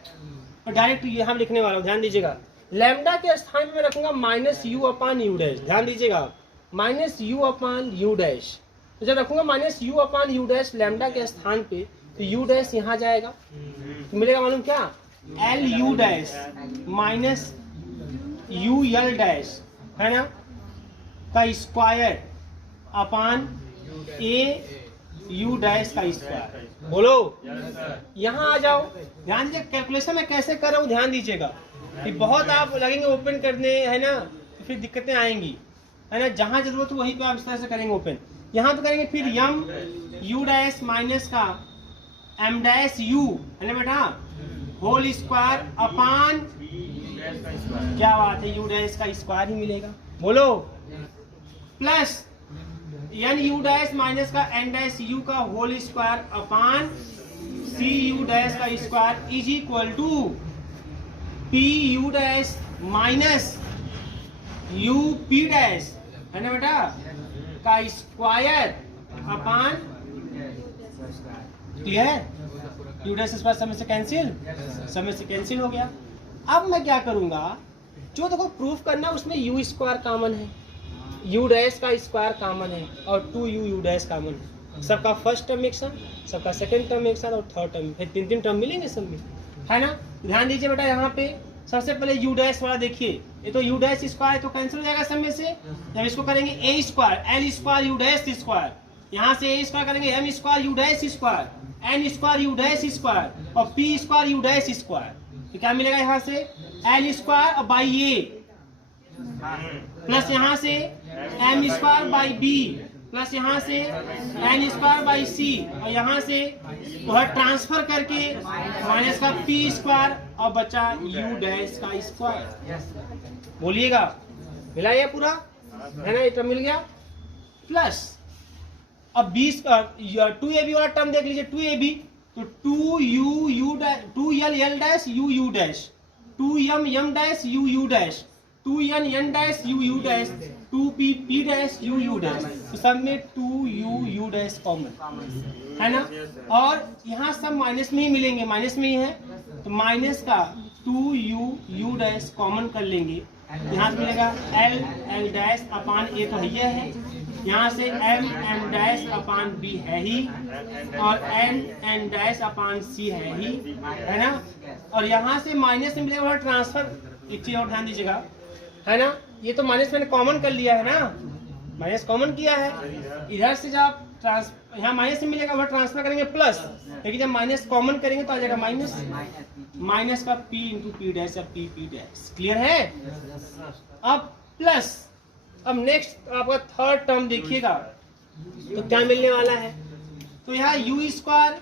और डायरेक्ट यहाँ लिखने वाला हूँ। ध्यान दीजिएगा, लैम्डा के स्थान पे मैं रखूंगा minus you upon you dash. ध्यान दीजिएगा, minus you upon you dash, तो जब रखूंगा minus you upon you dash lambda के स्थान पे, तो यू डैश यहाँ जाएगा, तो मिलेगा मालूम क्या? L U dash minus U L dash, है ना, का square upon A you dash का स्क्वायर। बोलो, यहाँ आ जाओ। ध्यान दीजिए कैलकुलेशन में कैसे कर रहा हूँ, ध्यान दीजिएगा कि बहुत आप लगेंगे ओपन करने, है ना, तो फिर दिक्कतें आएंगी, है ना। जहाँ जरूरत हो वहीं पे आप इस तरह से करेंगे ओपन। यहाँ पे करेंगे फिर यम यू डैश माइनस का एम डैश यू है ना बेटा होल स्क्वायर अपान, क्या बात है, यू डैश का स्क्वायर ही मिलेगा, बोलो, plus N U dash minus का एन डैश यू का whole square upon C U dash का square is equal to P U dash minus U P dash है ना बेटा का square upon, clear, U dash square समय से cancel, समय से कैंसिल हो गया। अब मैं क्या करूंगा, जो देखो प्रूफ करना उसमें यू स्क्वायर कॉमन है, यू डैश का स्क्वायर कॉमन है और 2u यू डैश कॉमन है, सबका फर्स्ट टर्म एक साथ, सबका सेकंड टर्म एक साथ और थर्ड टर्म, फिर तीन टर्म मिलेंगे सब में, है ना। ध्यान दीजिए बेटा, यहाँ पे सबसे पहले यू डैश वाला देखिए, ये तो यू डैश स्क्वायर तो कैंसिल हो जाएगा सब में से, जब इसको करेंगे A square L square U dash square, यहाँ से ए स्क्वायर करेंगे M square U dash square N square U dash square और P square U dash square, तो क्या मिलेगा यहाँ से L square by A plus यहाँ से M square by B plus यहाँ से एन स्क्वायर बाई सी और यहाँ से वह ट्रांसफर करके माइनस का पी स्क्वायर और बचा यू डैश का स्क्वायर, बोलिएगा मिला ये पूरा है ना, ये मिल गया। प्लस अब 20 टू ए बी वाला टर्म देख लीजिए, 2ab तो 2u you dash 2l l dash u u dash 2m m dash u u dash 2n n dash u u dash 2p p dash u u dash, तो सब में 2u u dash common है ना, और यहाँ सब minus में ही मिलेंगे, माइनस में ही है तो माइनस का 2u u डैश कॉमन कर लेंगे, यहाँ से मिलेगा l l dash upon a तो है, है यहाँ से m m dash upon b है ही और n n dash upon c है ही, है ना, और यहाँ से माइनस में मिलेगा ट्रांसफर, एक चीज और ध्यान दीजिएगा, है ना, ये तो माइनस मैंने कॉमन कर लिया है ना, माइनस कॉमन किया है, इधर से जब यहाँ माइनस में मिलेगा वह ट्रांसफर करेंगे प्लस, लेकिन जब माइनस कॉमन करेंगे तो आ जाएगा माइनस, माइनस का p इंटू पी डैश या पी पी डैश, क्लियर है। अब प्लस, अब नेक्स्ट आपका थर्ड टर्म देखिएगा तो क्या मिलने वाला है, तो यहाँ U square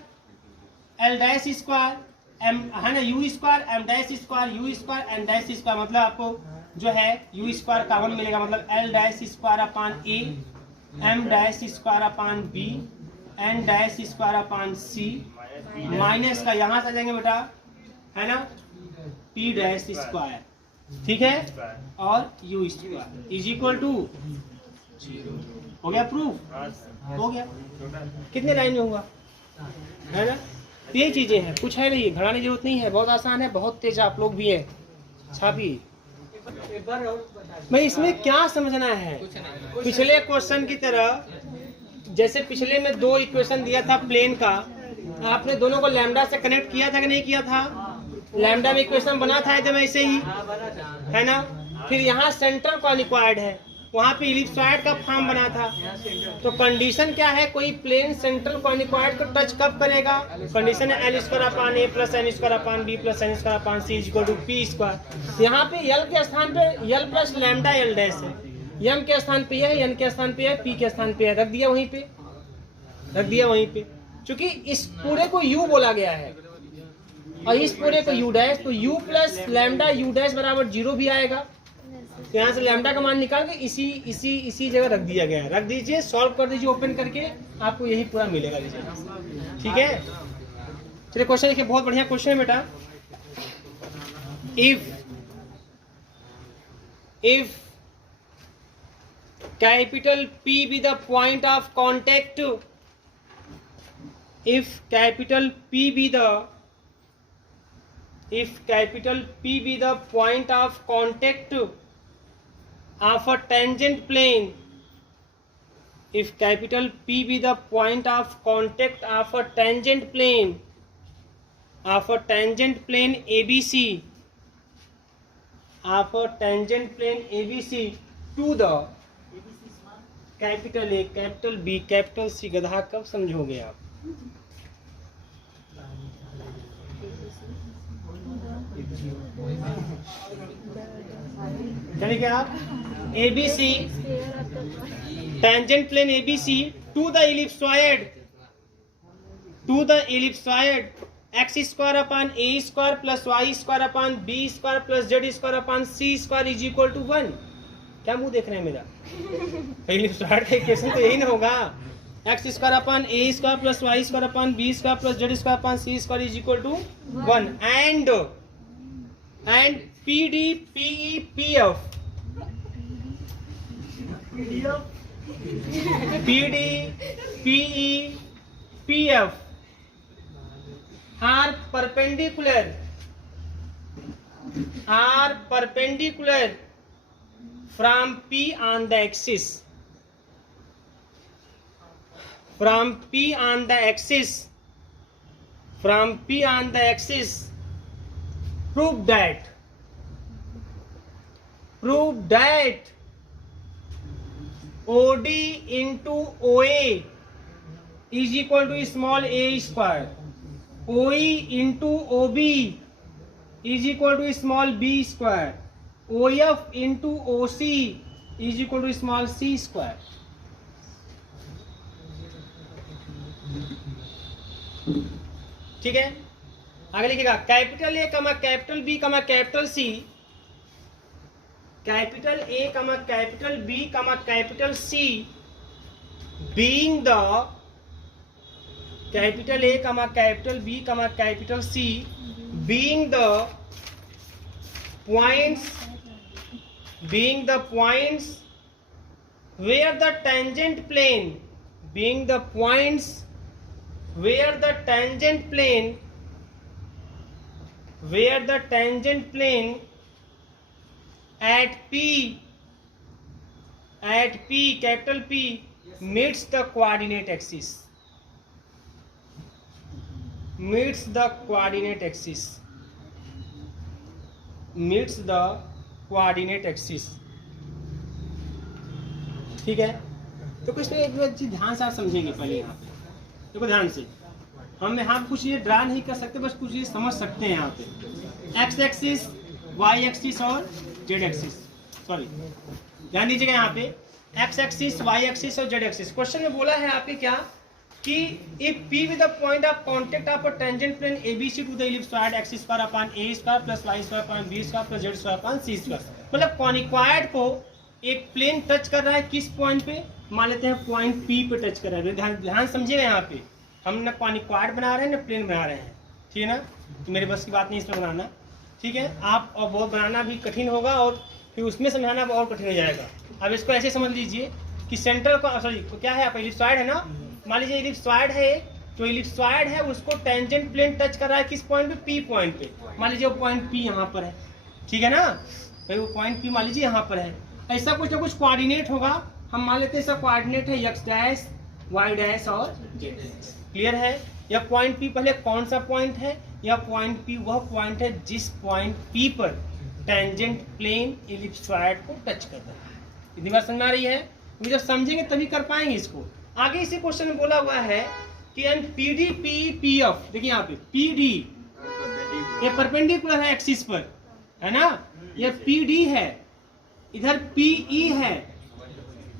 L dash square M है ना, U square M dash square U square M dash square, मतलब आपको जो है यू स्क्वायर कॉमन मिलेगा, मतलब L dash square upon A M dash square upon B N dash square upon C minus का यहाँ से आ जाएंगे बेटा है ना पी डैश स्क्वायर, ठीक है, और U square is equal to, हो गया प्रूफ, हो गया, कितने लाइन में हुआ है ना, ये चीजें हैं, कुछ है नहीं, घड़ाने की जरूरत नहीं है, बहुत आसान है, बहुत तेज आप लोग भी हैं, छापिए। मैं इसमें क्या समझना है, पिछले क्वेश्चन की तरह, जैसे पिछले में दो इक्वेशन दिया था प्लेन का, आपने दोनों को लैम्डा से कनेक्ट किया था कि नहीं किया था, लैम्डा में इक्वेशन बना था एकदम ऐसे ही, है ना, फिर यहाँ सेंटर कॉनिक्वायड है, वहाँ पे इलिप्सॉइड का फॉर्म बना था, तो कंडीशन क्या है, कोई प्लेन सेंट्रल कॉनिक्वायड को टच कब करेगा, कंडीशन है L square upon A plus N square upon B plus N square upon C equal to P square, यहाँ पे एल के स्थान पे L plus lambda L dash है, एम के स्थान पे है, एन के स्थान पे है, पी के स्थान पे है, रख दिया वहीं पे, रख दिया वहीं पे, क्योंकि इस पूरे को यू बोला गया है और इस पूरे को यू डैश, तो you plus lambda U dash बराबर 0 भी आएगा, तो यहाँ से लैम्डा का मान निकाल के इसी जगह रख दिया गया है, रख दीजिए, सॉल्व कर दीजिए ओपन करके, आपको यही पूरा मिलेगा, ठीक है। चलिए क्वेश्चन देखिए, बहुत बढ़िया क्वेश्चन है बेटा, if capital P be the point of contact, if capital P be the point of contact of a tangent plane, if capital P be the point of contact of a tangent plane ABC, to the capital A capital B capital C, गधा कब समझोगे आप, चलिए क्या आप ABC tangent plane ABC to the ellipsoid X square upon A square plus Y square upon B square plus Z square upon C square is equal to 1। क्या मुंह देख रहे हैं मेरा? इलिप्सॉयड का इक्वेशन तो यही ना होगा, X square upon A square plus Y square upon B square plus Z square upon C square is equal to 1 and P D PE P F PDPEPF are perpendicular from P on the axis, prove that OD into OA is equal to small a square, OE into OB is equal to small b square, OF into OC is equal to small c square। ठीक है, आगे लिखिएगा capital A comma capital B comma capital C, capital A comma capital B comma capital C being the capital A comma capital B comma capital C being the points where the tangent plane at P capital P meets the coordinate axis, ठीक है। तो कुछ एक चीज ध्यान से आप समझेंगे पहले यहाँ पे, देखो ध्यान से, हम यहाँ कुछ ये ड्रा नहीं कर सकते, बस कुछ ये समझ सकते हैं यहाँ पे एक्स एक्सिस, वाई एक्सिस और जेड एक्सिस, सॉरी ध्यान दीजिएगा यहाँ पे एक्स एक्सिस, वाई एक्सिस और जेड एक्सिस। क्वेश्चन में बोला है आपके क्या कि if P with the point of contact of a tangent plane ABC to the ellipsoid X square upon A square plus Y square upon B square plus Z square upon C square, मतलब conicoid को एक plane touch कर रहा है किस point पे, मान लेते हैं पॉइंट P पे टच कर रहा है। ध्यान समझिएगा यहाँ पे, हम ना कॉनिक्वायड बना रहे हैं ना प्लेन बना रहे हैं, ठीक है ना, तो मेरे बस की बात नहीं इसमें बनाना, ठीक है। आप और बहुत बनाना भी कठिन होगा और फिर उसमें समझाना और कठिन हो जाएगा। अब इसको ऐसे समझ लीजिए कि सेंटर को, सॉरी तो क्या है, आप इलिप्सॉयड है ना, मान लीजिए इलिप्सॉयड है, जो इलिप्सॉयड है उसको टेंजेंट प्लेन टच कर रहा है किस पॉइंट पे, P पॉइंट पे, मान लीजिए वो पॉइंट P यहाँ पर है, ठीक है ना भाई, वो पॉइंट P मान लीजिए यहाँ पर है। ऐसा कुछ ना कुछ कोऑर्डिनेट होगा, हम मान लेते हैं इसका कोऑर्डिनेट है x डैश, y डैश और z डैश, क्लियर है। यह पॉइंट P पहले कौन सा पॉइंट है, यह पॉइंट P वह पॉइंट है जिस पॉइंट P पर टेंजेंट प्लेन इलिप्सॉयड को टच कर रहा है। इतनी बात समझ आ रही है, जब समझेंगे तभी कर पाएंगे इसको। आगे इसी क्वेश्चन में बोला हुआ है कि एंड PD PE PF, देखिए यहाँ पे PD ये परपेंडिकुलर है एक्सिस पर, है ना, ये PD है, इधर PE है,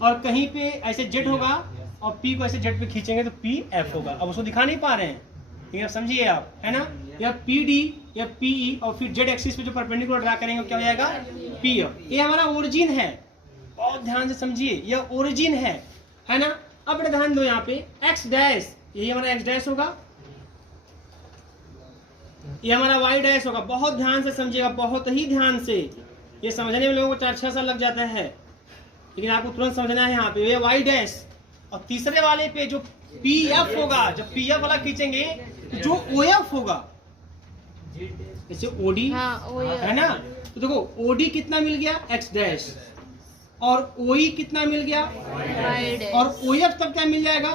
और कहीं पे ऐसे Z होगा और P को ऐसे Z पे खींचेंगे तो PF होगा। अब उसको दिखा नहीं पा रहे हैं, ठीक है, समझिए आप, है ना, या PD या PE और फिर Z एक्सिस पे जो परपेंडिकुलर ड्रा करेंगे क्या हो जाएगा, PF। ये हमारा ओरिजिन है, बहुत ध्यान से समझिए, यह ओरिजिन है ना। अब ध्यान दो यहाँ पे x डैश, यही हमारा x डैश होगा, ये हमारा y डैश होगा। बहुत ध्यान से समझिएगा, बहुत ही ध्यान से, ये समझने में लोगों को 4-6 साल लग जाता है, लेकिन आपको तुरंत समझना है। यहाँ पे ये y डैश और तीसरे वाले पे जो PF होगा, जब PF वाला खींचेंगे जो OF होगा, जैसे OD है ना, तो देखो OD कितना मिल गया x डैश, और OE कितना मिल गया, और OF तब क्या मिल जाएगा,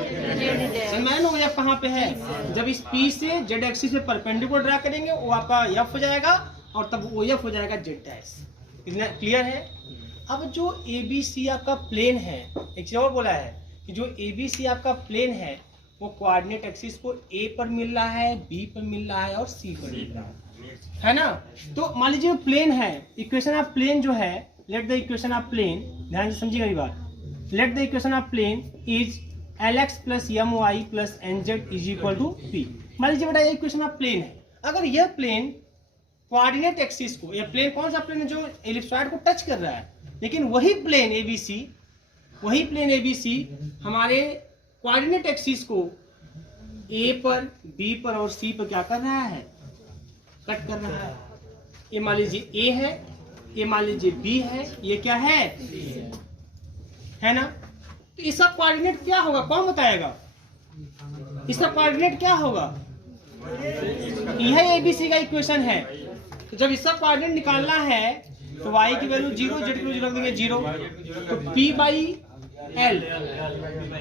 समझ लो OF कहाँ पे है, जब इस P से Z एक्सिस पे परपेंडिकुलर ड्रा करेंगे वो आपका F हो जाएगा और तब OF हो जाएगा Z डैश। इतना क्लियर है। अब जो ABC आपका प्लेन है, एक चीज और बोला है कि जो ABC आपका प्लेन है वो कोऑर्डिनेट एक्सिस को A पर मिल रहा है, B पर मिल रहा है और C पर मिल रहा है ना। तो मान लीजिए प्लेन है, इक्वेशन ऑफ प्लेन जो है, let the equation of plane, ध्यान से समझिएगा ये बात, let the equation of plane is LX plus MY plus NZ is equal to P। मान लीजिए बेटा ये इक्वेशन ऑफ प्लेन है। अगर यह प्लेन कोऑर्डिनेट एक्सिस को, यह प्लेन कौन सा प्लेन है जो एलिप्सॉइड को टच कर रहा है, लेकिन वही प्लेन ABC हमारे कोऑर्डिनेट एक्सिस को A पर, B पर और C पर क्या कर रहा है, कट कर रहा है। ये मान लीजिए A है, ये मान लीजिए B है, ये क्या है ना। तो इसका कोऑर्डिनेट क्या होगा, कौन बताएगा? इसका कोऑर्डिनेट क्या होगा? यह ABC का इक्वेशन है। तो जब इसका कोऑर्डिनेट निकालना है तो y की वैल्यू 0, z की वैल्यू रख देंगे 0, तो P/L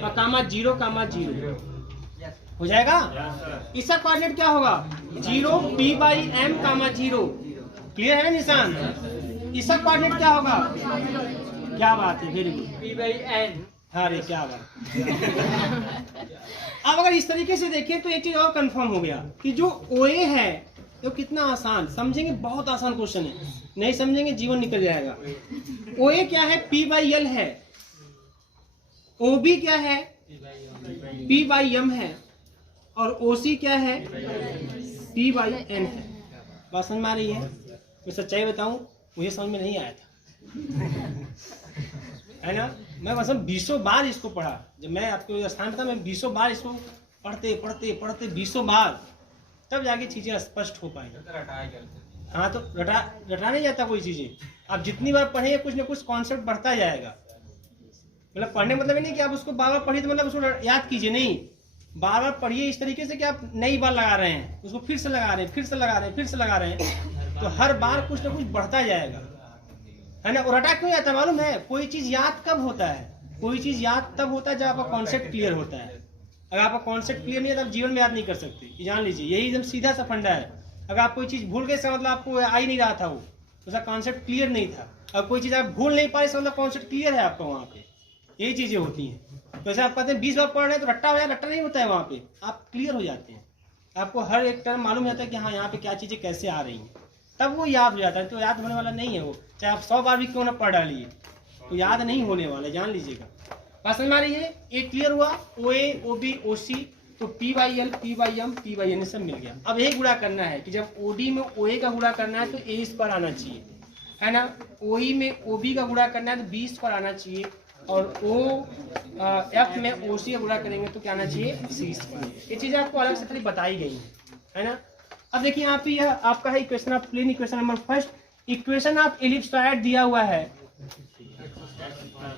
और कामा 0 हो जाएगा। इसका कोऑर्डिनेट क्या होगा? 0 P/M कामा 0। क्लियर है निशान? इसका कोऑर्डिनेट क्या होगा? क्या बात है, वेरी गुड, P/N। हाँ रे क्या बात। अब अगर इस तरीके से देखें तो एक चीज और कंफर्म हो गया कि जो OA है तो कितना आसान, समझेंगे बहुत आसान क्वेश्चन है, नहीं समझेंगे जीवन निकल जाएगा। OA क्या है? P/L है। OB क्या है? P/M है। और OC क्या है? P/N है। बात समझ में आ रही है? मैं सच्चाई बताऊं, मुझे समझ में नहीं आया था, है ना। मैं मतलब 20 बार इसको पढ़ा, जब मैं आपके स्थान था मैं 20 बार इसको पढ़ते 20 बार, तब जाके चीजें स्पष्ट हो पाई। हाँ तो रटा नहीं जाता कोई चीजें, आप जितनी बार पढ़ेंगे कुछ ना कुछ कॉन्सेप्ट बढ़ता जाएगा। मतलब पढ़ने मतलब नहीं कि आप उसको बार बार पढ़िए तो मतलब उसको याद कीजिए, नहीं, बार बार पढ़िए इस तरीके से कि आप नई बार लगा रहे हैं उसको, फिर से लगा रहे हैं, तो हर बार कुछ ना कुछ बढ़ता जाएगा, है ना। और रटा क्यों जाता है मालूम है? कोई चीज याद कब होता है? कोई चीज याद तब होता है जब आपका कॉन्सेप्ट क्लियर होता है। अगर आपका कॉन्सेप्ट क्लियर नहीं है तो आप जीवन में याद नहीं कर सकते, ये जान लीजिए। यही एकदम सीधा सा फंडा है। अगर आप कोई चीज भूल गए इसका मतलब आपको आ ही नहीं रहा था, वो उसका कॉन्सेप्ट क्लियर नहीं था। अब कोई चीज आप भूल नहीं पाए इसका मतलब कॉन्सेप्ट क्लियर है आपका वहाँ पे। यही चीजें होती हैं। तो जैसे आप कहते हैं 20 बार पढ़ रहे हैं तो रट्टा हो जाए, रट्टा नहीं होता है, वहाँ पे आप क्लियर हो जाते हैं। आपको हर एक टर्म मालूम रहता है कि हाँ यहाँ पे क्या चीजें कैसे आ रही हैं, तब वो याद हो जाता है। तो याद होने वाला नहीं है वो, चाहे आप 100 बार भी क्यों ना पढ़ डालिए, तो याद नहीं होने वाला, जान लीजिएगा। बात समझ में आ रही है? एक क्लियर हुआ, OA, OB, OC, तो P/L, P/M, P/N सब मिल गया। अब यही गुणा करना है कि जब OD में OA का गुणा करना है तो A इस पर आना चाहिए, है ना। OE में OB का गुणा करना है तो B इस पर आना चाहिए, और F में OC का गुणा करेंगे तो क्या आना चाहिए? C इस पर। ये चीजें आपको अलग से खाली बताई गई है ना। अब देखिए यहाँ पे यह आपका है equation of plane, equation number first, equation of ellipsoid दिया हुआ है।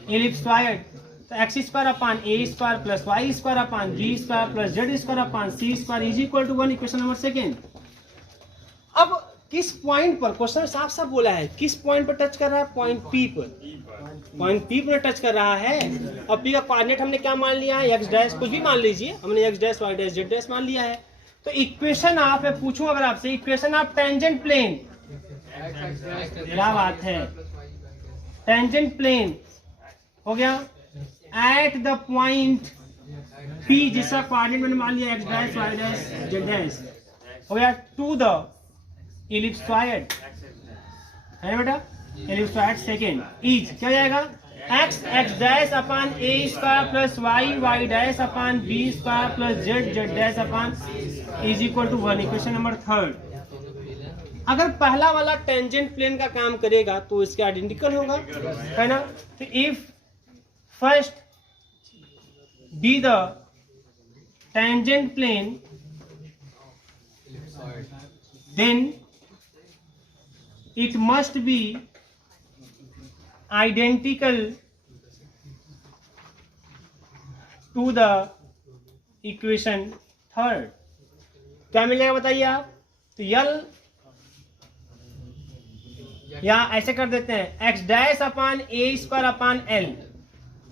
एलिप्सॉइड तो x² upon A² plus y² upon B² plus Z² upon C² is equal to 1। Equation number second. अब किस पॉइंट पर, क्वेश्चन साफ साफ बोला है, किस पॉइंट पर टच कर रहा है? पॉइंट P पर। पॉइंट P पर टच कर रहा है। अब P का कोऑर्डिनेट हमने क्या मान लिया है? x', कुछ भी मान लीजिए, हमने x', y', z' मान लिया है। तो इक्वेशन आप, मैं पूछूं अगर आपसे, इक्वेशन ऑफ टेंजेंट प्लेन, क्या बात है, टेंजेंट प्लेन हो गया एट द पॉइंट P, जिसका कोऑर्डिनेट मैंने मान लिया x', y', z' हो गया, टू द एलिप्सॉइड, है बेटा, एलिप्सॉइड सेकेंड इज क्या जाएगा? x upon A² plus y upon B² plus z upon is equal to 1। Equation number third. अगर पहला वाला टेंजेंट प्लेन का काम करेगा तो इसके आइडेंटिकल होगा, है ना। तो if first be the tangent plane then it must be identical to the equation third। क्या मिल जाएगा बताइए आप? तो यल, या ऐसे कर देते हैं x' अपान A² अपान L,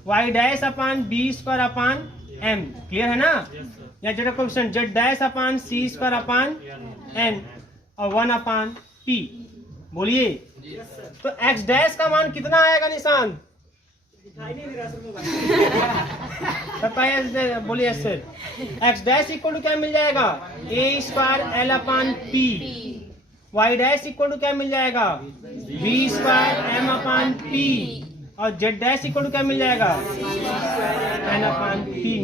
y' अपान B² अपान M। क्लियर है ना? या जेड कोएफिशिएंट Z' अपान C² अपान N और 1 अपान P। बोलिए तो x' का मान कितना आएगा निशान? बोलिए सर, x' इक्वल टू क्या मिल जाएगा? A² L upon P। y' equal to क्या मिल जाएगा? B² M upon P। और z' इक्वल टू क्या मिल जाएगा? N अपान P।